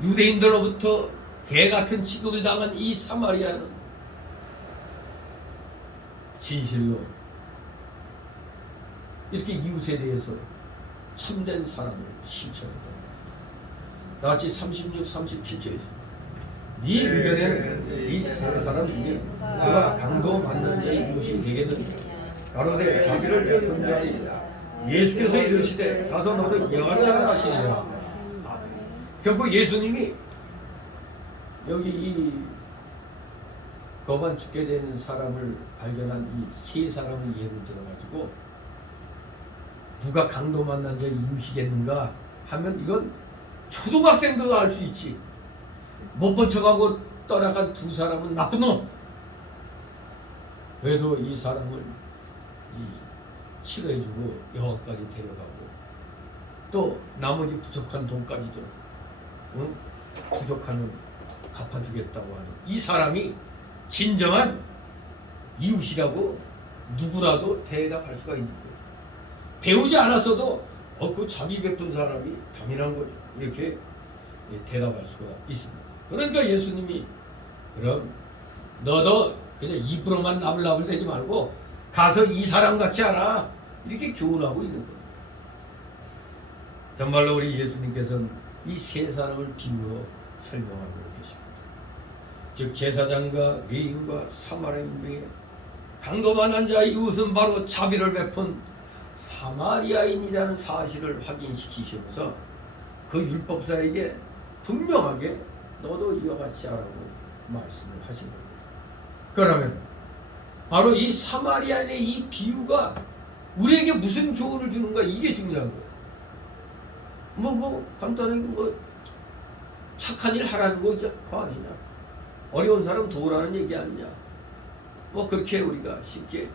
유대인들로부터 개같은 취급을 당한 이 사마리아는 진실로 이렇게 이웃에 대해서 참된 사랑을 실천했다. 나같이 36, 37절에 있습니다. 네 의견에는 이 세 사람 중에 그가 강도 만난 자의 이웃이 되겠느냐. 가로되 자기를 베푼 자니 예수께서 이르시되 가서 너도 이같이 하라 하시니라. 결국 예수님이 여기 이 거반 죽게 되는 사람을 발견한 이 세 사람을 예를 들어가지고 누가 강도 만난 자의 이웃이겠는가 하면 이건 초등학생도 알 수 있지. 못 본 척하고 떠나간 두 사람은 나쁜 놈. 그래도 이 사람을 치료해주고 여호와까지 데려가고 또 나머지 부족한 돈까지도 부족하면 갚아주겠다고 하는 이 사람이 진정한 이웃이라고 누구라도 대답할 수가 있는 거죠. 배우지 않았어도 그 자비 베푼 사람이 당연한 거죠. 이렇게 대답할 수가 있습니다. 그러니까 예수님이 그럼 너도 그냥 입으로만 나불나불 대지 말고 가서 이 사람 같이 하라 이렇게 교훈하고 있는 겁니다. 정말로 우리 예수님께서는 이 세 사람을 비유로 설명하고 계십니다. 즉 제사장과 레위인과 사마리아인 중에 강도 만난 자의 이웃은 바로 자비를 베푼 사마리아인이라는 사실을 확인시키시면서 그 율법사에게 분명하게 너도 이와 같이 하라고 말씀을 하신 겁니다. 그러면 바로 이 사마리아인의 이 비유가 우리에게 무슨 교훈을 주는가 이게 중요한 거예요. 간단하게 착한 일 하라는 거죠. 그거 아니냐. 어려운 사람 도우라는 얘기 아니냐. 그렇게 우리가 쉽게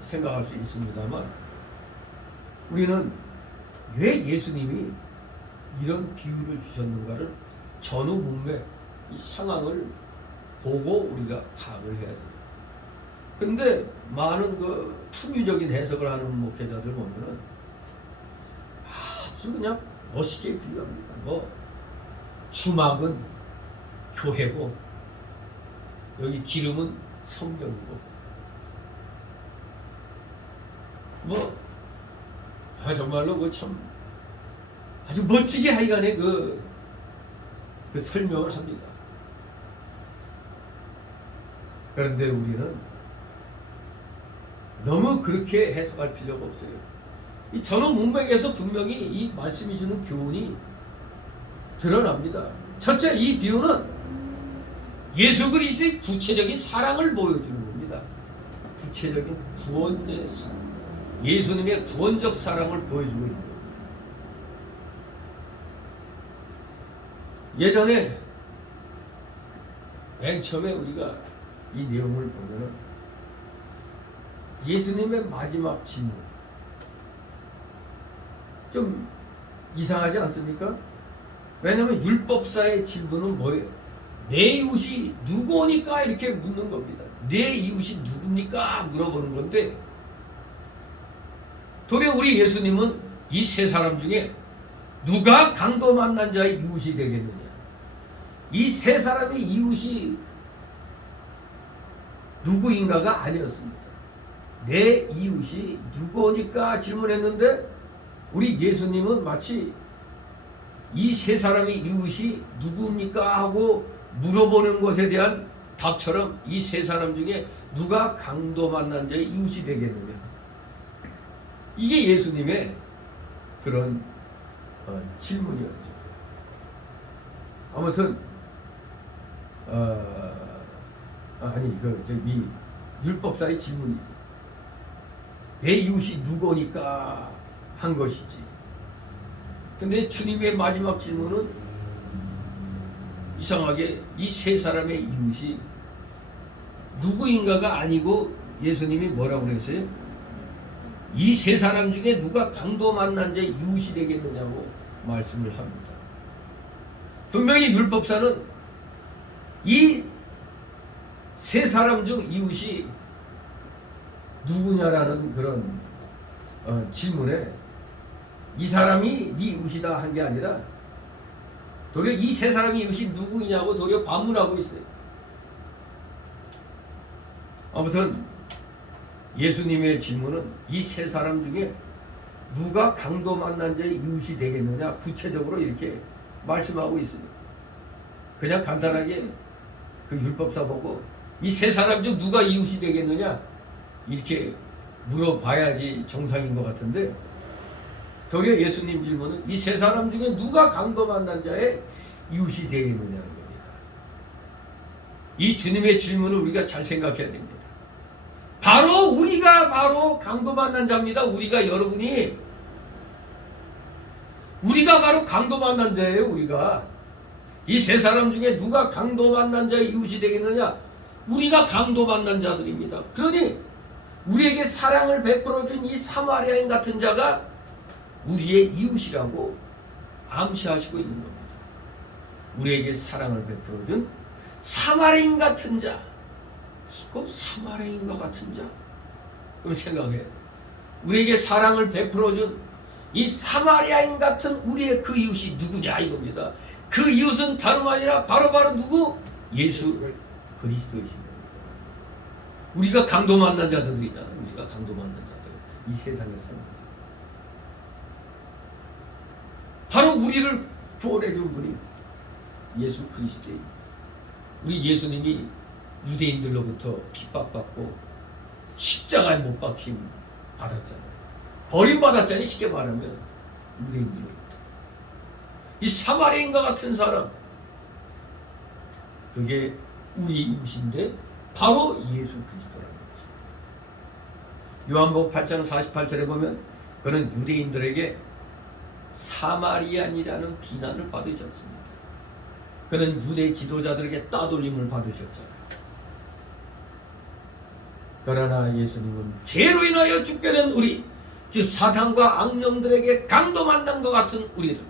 생각할 수 있습니다만 우리는 왜 예수님이 이런 비유를 주셨는가를 전후 문맥 이 상황을 보고 우리가 파악을 해야 돼요. 근데 많은 그 풍유적인 해석을 하는 목회자들 보면은 아주 그냥 멋있게 비유합니다. 주막은 교회고 여기 기름은 성경이고 정말로 참 아주 멋지게 하여간에 그 설명을 합니다. 그런데 우리는 너무 그렇게 해석할 필요가 없어요. 이 전후 문맥에서 분명히 이 말씀이 주는 교훈이 드러납니다. 첫째, 이 비유는 예수 그리스도의 구체적인 사랑을 보여주는 겁니다. 구체적인 구원의 사랑, 예수님의 구원적 사랑을 보여주고 있는 겁니다. 예전에 맨 처음에 우리가 이 내용을 보면은 예수님의 마지막 질문 좀 이상하지 않습니까? 왜냐하면 율법사의 질문은 뭐예요? 내 이웃이 누구니까 이렇게 묻는 겁니다. 내 이웃이 누굽니까? 물어보는 건데 도리어 우리 예수님은 이 세 사람 중에 누가 강도 만난 자의 이웃이 되겠느냐? 이 세 사람의 이웃이 누구인가가 아니었습니다. 내 이웃이 누구니까 질문했는데 우리 예수님은 마치 이 세 사람의 이웃이 누굽니까 하고 물어보는 것에 대한 답처럼 이 세 사람 중에 누가 강도 만난 자의 이웃이 되겠느냐. 이게 예수님의 그런 질문이었죠. 아무튼 이 율법사의 질문이죠. 내 이웃이 누구니까 한 것이지. 근데 주님의 마지막 질문은 이상하게 이 세 사람의 이웃이 누구인가가 아니고 예수님이 뭐라고 그랬어요? 이 세 사람 중에 누가 강도 만난 자의 이웃이 되겠느냐고 말씀을 합니다. 분명히 율법사는 이 세 사람 중 이웃이 누구냐라는 그런 질문에 이 사람이 네 이웃이다 한 게 아니라 도리어 이 세 사람이 이웃이 누구냐고 도리어 반문하고 있어요. 아무튼 예수님의 질문은 이 세 사람 중에 누가 강도 만난 자의 이웃이 되겠느냐 구체적으로 이렇게 말씀하고 있습니다. 그냥 간단하게 그 율법사 보고 이 세 사람 중 누가 이웃이 되겠느냐 이렇게 물어봐야지 정상인 것 같은데 도리어 예수님 질문은 이 세 사람 중에 누가 강도 만난 자의 이웃이 되겠느냐는 겁니다. 이 주님의 질문을 우리가 잘 생각해야 됩니다. 바로 우리가 바로 강도 만난 자입니다. 우리가 바로 강도 만난 자예요. 우리가 이 세 사람 중에 누가 강도 만난 자의 이웃이 되겠느냐? 우리가 강도 만난 자들입니다. 그러니 우리에게 사랑을 베풀어준 이 사마리아인 같은 자가 우리의 이웃이라고 암시하시고 있는 겁니다. 우리에게 사랑을 베풀어준 사마리아인 같은 자. 그 사마리아인과 같은 자. 그럼 생각해. 우리에게 사랑을 베풀어준 이 사마리아인 같은 우리의 그 이웃이 누구냐 이겁니다. 그 이웃은 다름 아니라 바로 누구? 예수 그리스도이신 겁니다. 우리가 강도 만난 자들이잖아. 우리가 강도 만난 자들. 이 세상에 사는 것은. 바로 우리를 구원해 준 분이 예수 그리스도예요. 우리 예수님이 유대인들로부터 핍박받고 십자가에 못 박힘 받았잖아요. 버림받았잖아요. 쉽게 말하면 유대인들로부터. 이 사마리아인과 같은 사람 그게 우리 이웃인데 바로 예수 그리스도라는 거죠. 요한복음 8장 48절에 보면 그는 유대인들에게 사마리안이라는 비난을 받으셨습니다. 그는 유대 지도자들에게 따돌림을 받으셨잖아요. 그러나 예수님은 죄로 인하여 죽게 된 우리, 즉 사탄과 악령들에게 강도 만난 것 같은 우리를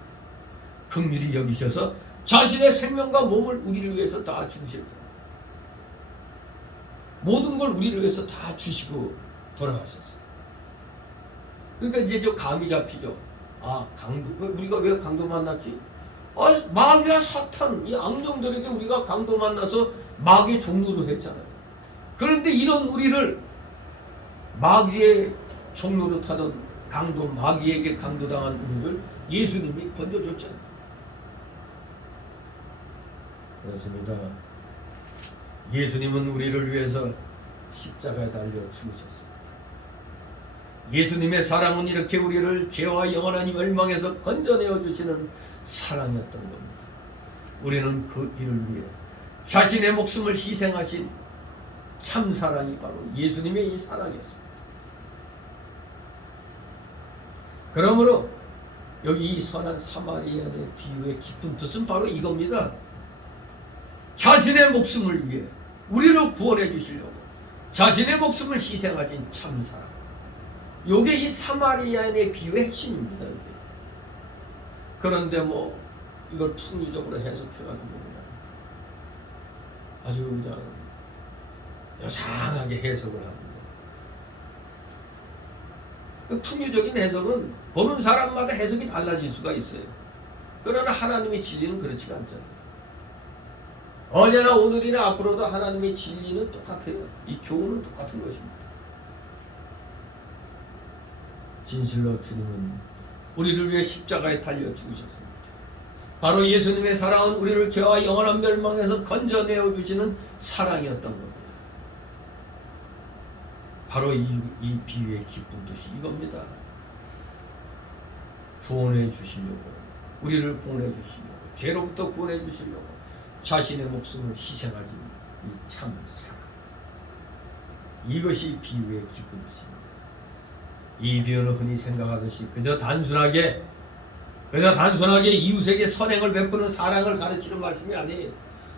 긍휼히 여기셔서 자신의 생명과 몸을 우리를 위해서 다 주셨죠. 모든 걸 우리를 위해서 다 주시고 돌아가셨어요. 그러니까 이제 저 감이 잡히죠. 아, 강도, 우리가 왜 강도 만났지? 아, 마귀와 사탄, 이 악령들에게 우리가 강도 만나서 마귀의 종로로 했잖아요. 그런데 이런 우리를 마귀의 종로로 타던 강도, 마귀에게 강도당한 우리를 예수님이 건져줬잖아요. 그렇습니다. 예수님은 우리를 위해서 십자가에 달려 죽으셨습니다. 예수님의 사랑은 이렇게 우리를 죄와 영원한 멸망에서 건져내어 주시는 사랑이었던 겁니다. 우리는 그 일을 위해 자신의 목숨을 희생하신 참 사랑이 바로 예수님의 이 사랑이었습니다. 그러므로 여기 이 선한 사마리아의 비유의 깊은 뜻은 바로 이겁니다. 자신의 목숨을 위해 우리를 구원해 주시려고 자신의 목숨을 희생하신 참 사랑. 요게 이 사마리아인의 비유의 핵심입니다. 이게. 그런데 뭐 이걸 풍류적으로 해석해가지고 아주 그냥 여상하게 해석을 합니다. 그 풍류적인 해석은 보는 사람마다 해석이 달라질 수가 있어요. 그러나 하나님의 진리는 그렇지가 않잖아요. 어제나 오늘이나 앞으로도 하나님의 진리는 똑같아요. 이 교훈은 똑같은 것입니다. 진실로 주님은 우리를 위해 십자가에 달려 죽으셨습니다. 바로 예수님의 사랑은 우리를 죄와 영원한 멸망에서 건져내어 주시는 사랑이었던 겁니다. 바로 이 비유의 깊은 뜻이 이겁니다. 구원해 주시려고, 우리를 구원해 주시려고, 죄로부터 구원해 주시려고 자신의 목숨을 희생하신 이 참 사랑. 이것이 비유의 깊은 뜻입니다. 이 비유는 흔히 생각하듯이 그저 단순하게 이웃에게 선행을 베푸는 사랑을 가르치는 말씀이 아니에요.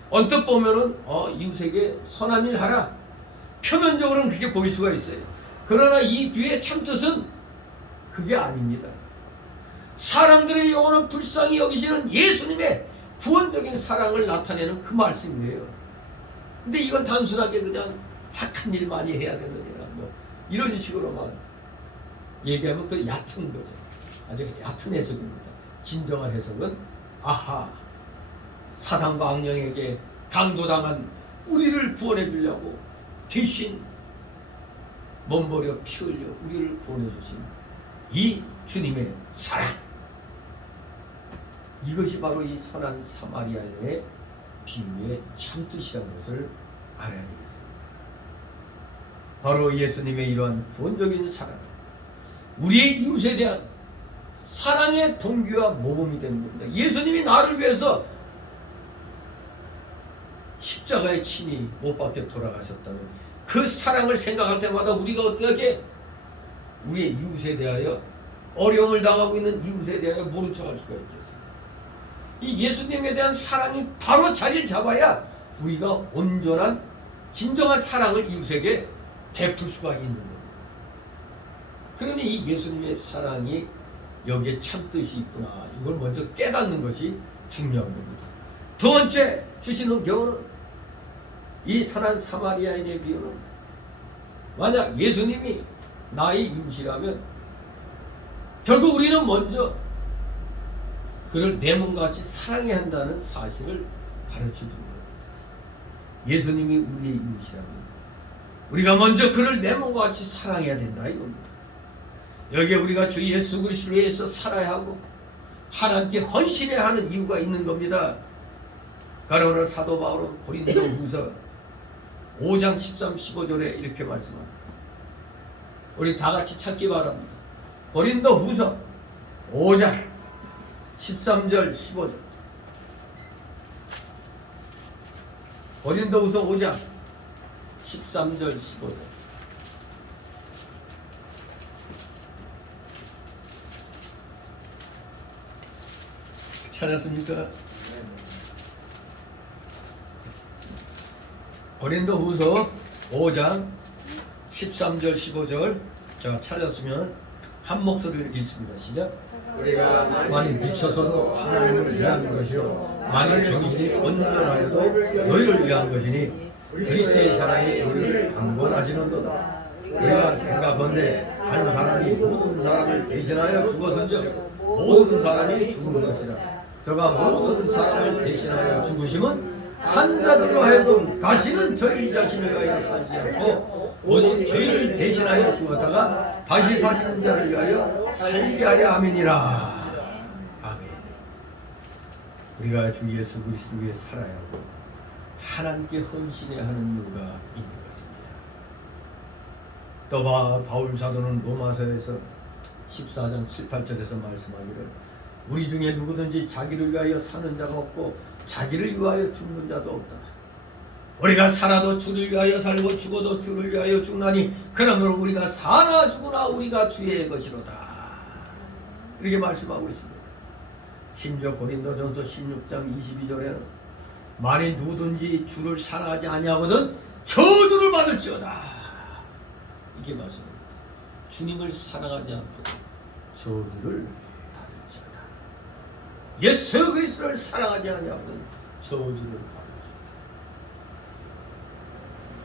언뜻 보면은 이웃에게 선한 일 하라. 표면적으로는 그렇게 보일 수가 있어요. 그러나 이 뒤에 참뜻은 그게 아닙니다. 사람들의 영혼을 불쌍히 여기시는 예수님의 구원적인 사랑을 나타내는 그 말씀이에요. 근데 이건 단순하게 그냥 착한 일 많이 해야 되느냐 뭐 이런 식으로만 얘기하면 그 얕은 거죠. 아주 얕은 해석입니다. 진정한 해석은 아하, 사단과 악령에게 강도당한 우리를 구원해 주려고 대신 몸버려 피 흘려 우리를 구원해 주신 이 주님의 사랑, 이것이 바로 이 선한 사마리아인의 비유의 참뜻이라는 것을 알아야 되겠습니다. 바로 예수님의 이러한 구원적인 사랑, 우리의 이웃에 대한 사랑의 동기와 모범이 되는 겁니다. 예수님이 나를 위해서 십자가에 친히 못 박혀 돌아가셨다는 그 사랑을 생각할 때마다 우리가 어떻게 우리의 이웃에 대하여, 어려움을 당하고 있는 이웃에 대하여 모른 척할 수가 있겠습니까? 이 예수님에 대한 사랑이 바로 자리를 잡아야 우리가 온전한 진정한 사랑을 이웃에게 베풀 수가 있는 겁니다. 그러니 이 예수님의 사랑이 여기에 참뜻이 있구나, 이걸 먼저 깨닫는 것이 중요한 겁니다. 두 번째 주시는 교훈은, 이 선한 사마리아인의 비유는 만약 예수님이 나의 이웃이라면 결국 우리는 먼저 그를 내 몸과 같이 사랑해야 한다는 사실을 가르쳐 주는 겁니다. 예수님이 우리의 이웃이라면 우리가 먼저 그를 내 몸과 같이 사랑해야 된다 이겁니다. 여기에 우리가 주 예수 그리스도를 위해서 살아야 하고 하나님께 헌신해야 하는 이유가 있는 겁니다. 그러나 사도 바울은 고린도후서 5장 13, 15절에 이렇게 말씀합니다. 우리 다 같이 찾기 바랍니다. 고린도후서 5장 13절 15절. 고린도후서 5장 13절 15절. 찾았습니까? 고린도후서 5장 13절 15절. 자, 찾았으면 한 목소리를 읽습니다. 시작. 우리가 만일 미쳐서도 하나님을 위한 것이요 만일 정신이 온전하여도 너희를 위한 것이니 그리스도의 사랑이 우리를 강권하시는도다. 우리가 생각건대 한 사람이 모든 사람을 대신하여 죽었은즉 모든 사람이 죽은 것이라. 저가 모든 사람을 대신하여 죽으심은 산자들로 하여금 다시는 저희 자신을 위하여 사지 않고 오직 저희를 대신하여 죽었다가 다시 사시는 자를 위하여 살게 하려 함이니라. 아멘. 우리가 주 예수 그리스도 위해 살아야 하고 하나님께 헌신해야 하는 이유가 있는 것입니다. 또 바울 사도는 로마서에서 14장 7, 8절에서 말씀하기를 우리 중에 누구든지 자기를 위하여 사는 자가 없고 자기를 위하여 죽는 자도 없다. 우리가 살아도 주를 위하여 살고 죽어도 주를 위하여 죽나니 그러므로 우리가 사나 죽으나 우리가 주의 것이로다. 이렇게 말씀하고 있습니다. 심지어 고린도전서 16장 22절에는 만일 누구든지 주를 사랑하지 아니하거든 저주를 받을지어다. 이렇게 말씀합니다. 주님을 사랑하지 않거든 저주를 받을지어다. 예수 그리스도를 사랑하지 아니하거든 저주를 받을지어다.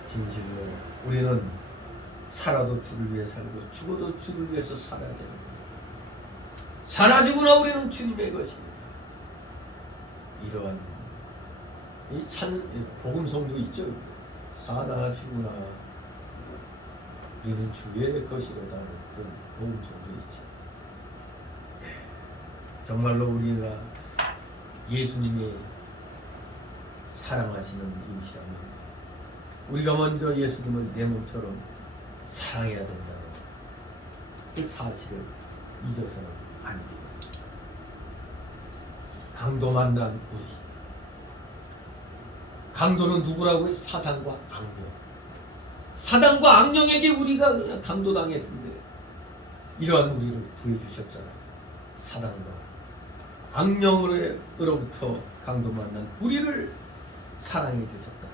진실로 우리는 살아도 주를 위해 살고 죽어도 주를 위해서 살아야 되는 겁니다. 살아 죽으나 우리는 주님의 것입니다. 이러한 이 복음성도 있죠. 사나 죽으나 우리는 주의 것이로다. 그런 복음성도 있죠. 정말로 우리가 예수님이 사랑하시는 이웃이라면 우리가 먼저 예수님을 내 몸처럼 사랑해야 된다는 그 사실을 잊어서는 안 되겠습니다. 강도 만난 우리. 강도는 누구라고요? 사단과 악령. 사단과 악령에게 우리가 그냥 강도당했는데 이러한 우리를 구해주셨잖아요. 사단과 악령으로부터 강도 만난 우리를 사랑해 주셨다.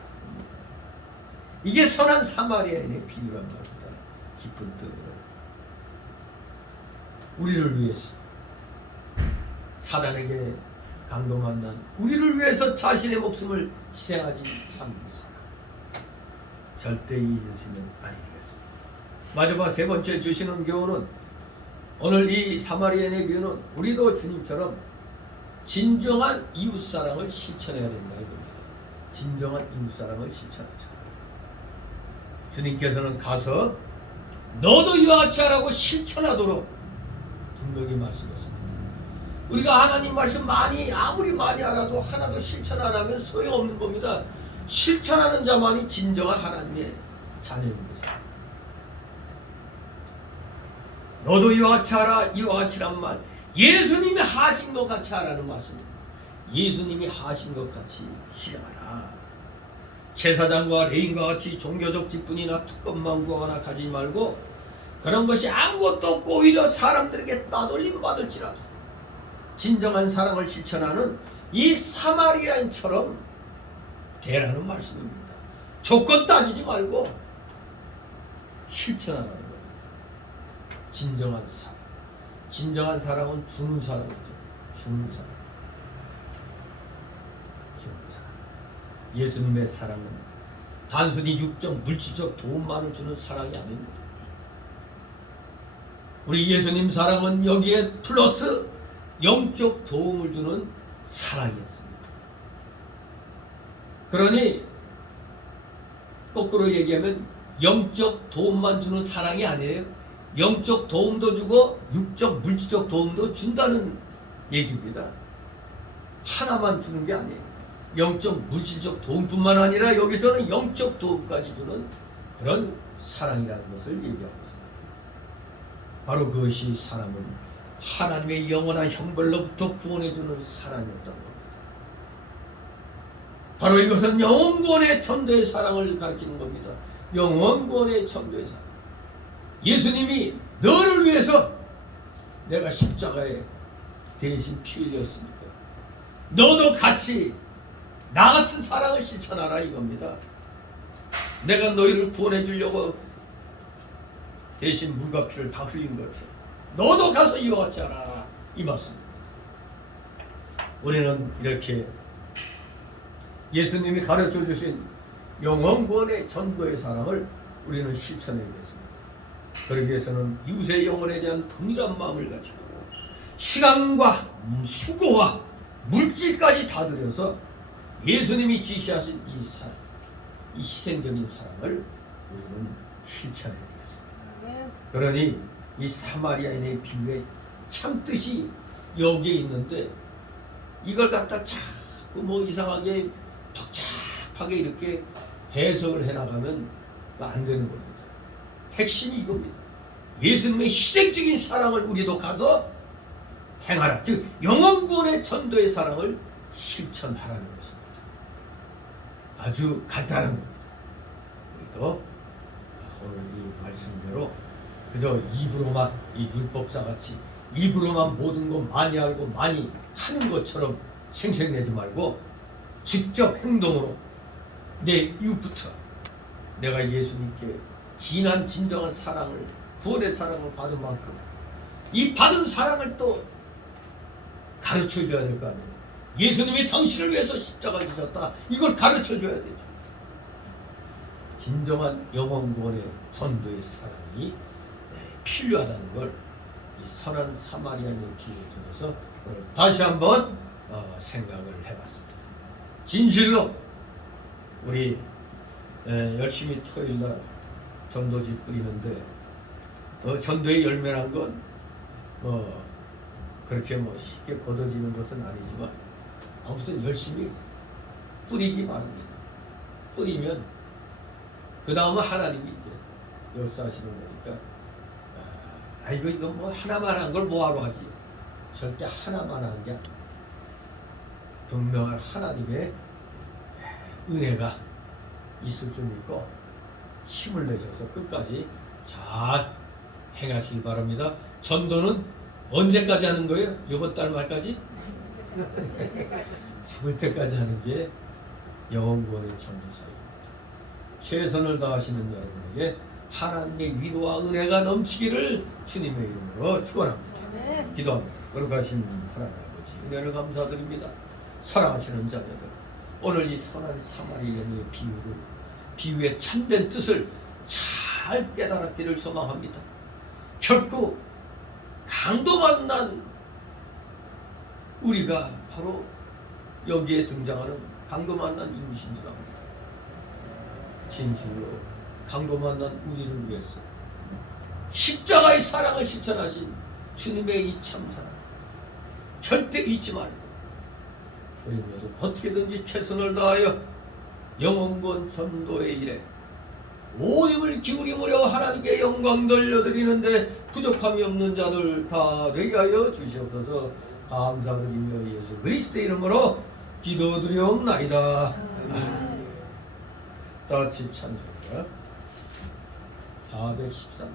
이게 선한 사마리아인의 비유란 말입니다. 깊은 뜻으로 우리를 위해서 사단에게 강동한 우리를 위해서 자신의 목숨을 희생하지 참 사랑. 절대 잊으시면 안 되겠습니다. 마지막 세 번째 주시는 교훈은 오늘 이 사마리아인의 비유는 우리도 주님처럼 진정한 이웃사랑을 실천해야 된다 이겁니다. 진정한 이웃사랑을 실천하자. 주님께서는 가서 너도 이와 같이 하라고 실천하도록 분명히 말씀하셨습니다. 우리가 하나님 말씀 아무리 많이 알아도 하나도 실천 안 하면 소용없는 겁니다. 실천하는 자만이 진정한 하나님의 자녀인 것입니다. 너도 이와 같이 하라. 이와 같이란 말 예수님이 하신 것 같이 하라는 말씀입니다. 예수님이 하신 것 같이 실행하라. 제사장과 레인과 같이 종교적 직분이나 특권만 구하거나 가지 말고 그런 것이 아무것도 없고 오히려 사람들에게 따돌림 받을지라도 진정한 사랑을 실천하는 이 사마리아인처럼 되라는 말씀입니다. 조건 따지지 말고 실천하라는 겁니다. 진정한 사랑. 진정한 사랑은 주는 사랑이죠. 주는 사랑. 주는 사랑. 예수님의 사랑은 단순히 육적, 물질적 도움만을 주는 사랑이 아닙니다. 우리 예수님 사랑은 여기에 플러스 영적 도움을 주는 사랑이었습니다. 그러니 거꾸로 얘기하면 영적 도움만 주는 사랑이 아니에요. 영적 도움도 주고 육적, 물질적 도움도 준다는 얘기입니다. 하나만 주는 게 아니에요. 영적, 물질적 도움뿐만 아니라 여기서는 영적 도움까지 주는 그런 사랑이라는 것을 얘기하고 있습니다. 바로 그것이 사람을 하나님의 영원한 형벌로부터 구원해주는 사랑이었던 겁니다. 바로 이것은 영원구원의 전도의 사랑을 가리키는 겁니다. 영원구원의 전도의 사랑. 예수님이 너를 위해서 내가 십자가에 대신 피 흘렸으니까 너도 같이 나 같은 사랑을 실천하라 이겁니다. 내가 너희를 구원해 주려고 대신 물과 피를 다 흘린 것처럼 너도 가서 이와 같이 하라 이 말씀입니다. 우리는 이렇게 예수님이 가르쳐 주신 영원구원의 전도의 사랑을 우리는 실천해야겠습니다. 그러기 위해서는 이웃의 영혼에 대한 긍휼한 마음을 가지고 시간과 수고와 물질까지 다 들여서 예수님이 지시하신 이 사랑, 이 희생적인 사랑을 우리는 실천해야 되겠습니다. 그러니 이 사마리아인의 비유의 참뜻이 여기에 있는데 이걸 갖다 자꾸 뭐 이상하게 복잡하게 이렇게 해석을 해나가면 안 되는 겁니다. 핵심이 이겁니다. 예수님의 희생적인 사랑을 우리도 가서 행하라. 즉 영원구원의 전도의 사랑을 실천하라는 것입니다. 아주 간단한 겁니다. 우리도 오늘 이 말씀대로 그저 입으로만 이 율법사같이 입으로만 모든 거 많이 알고 많이 하는 것처럼 생색내지 말고 직접 행동으로 내 이웃부터 내가 예수님께 진한 진정한 사랑을 구원의 사랑을 받은 만큼 이 받은 사랑을 또 가르쳐줘야 될 거 아니에요. 예수님이 당신을 위해서 십자가 지셨다. 이걸 가르쳐줘야 되죠. 진정한 영원구원의 전도의 사랑이 필요하다는 걸 이 선한 사마리아인의 기회를 통해서 다시 한번 생각을 해봤습니다. 진실로 우리 열심히 토요일날 전도지 뿌리는데 전도의 열매란 건 그렇게 뭐 쉽게 거둬지는 것은 아니지만 아무튼 열심히 뿌리기 바랍니다. 뿌리면 그 다음은 하나님이 이제 역사하시는 거니까 이거 뭐 하나만 한 걸 뭐하러 하지? 절대 하나만 한 게 아니에요. 분명한 하나님의 은혜가 있을 줄 믿고 힘을 내셔서 끝까지 잘 행하시길 바랍니다. 전도는 언제까지 하는 거예요? 이번 달 말까지? 죽을 때까지 하는 게 영원구원의 전도사입니다. 최선을 다하시는 여러분에게 하나님의 위로와 은혜가 넘치기를 주님의 이름으로 축원합니다. 기도합니다. 거룩하신 하나님 아버지, 은혜를 감사드립니다. 사랑하시는 자녀들, 오늘 이 선한 사마리아인의 비유의 참된 뜻을 잘 깨달았기를 소망합니다. 결코 강도 만난 우리가 바로 여기에 등장하는 강도 만난 이웃인 줄 압니다. 진실로 강도 만난 우리를 위해서 십자가의 사랑을 실천하신 주님의 이 참사랑 절대 잊지 말고 우리도 어떻게든지 최선을 다하여 영혼권 전도의 일에 온 힘을 기울임으로 하나님께 영광 돌려드리는데 부족함이 없는 자들 다 되게 하여 주시옵소서. 감사드리며 예수 그리스도의 이름으로 기도드리옵나이다. 다 같이 찬송가 413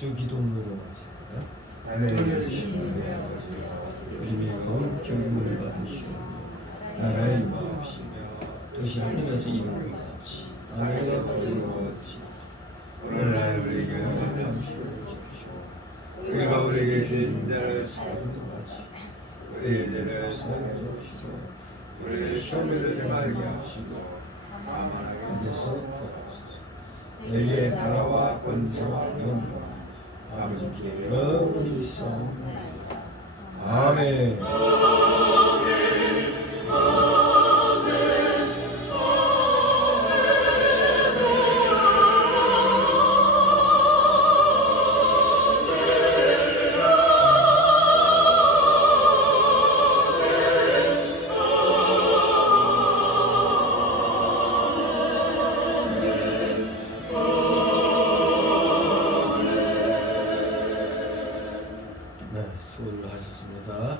주기도문으로 마칩니다. 우리의 경고를 받으시오. 나라의 마옵시며 도시 하늘에서 이루어진 같이 아멘에서 이루어지 오늘날 우리에게 은혜를 주십시오. 우리가 우리에게 주신 대로 사주도 같이 우리의 죄를 사하여 주시고 우리를 시험에 들지 말게 하시고 다만 악에서 구하옵소서. 너희의 나라와 권세와 영광 아버지께 영원히 있사옵나이다. 아멘. 네, 수고를 하셨습니다.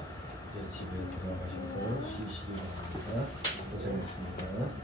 이제 집에 돌아가셔서 쉬시기 바랍니다. 고생했습니다.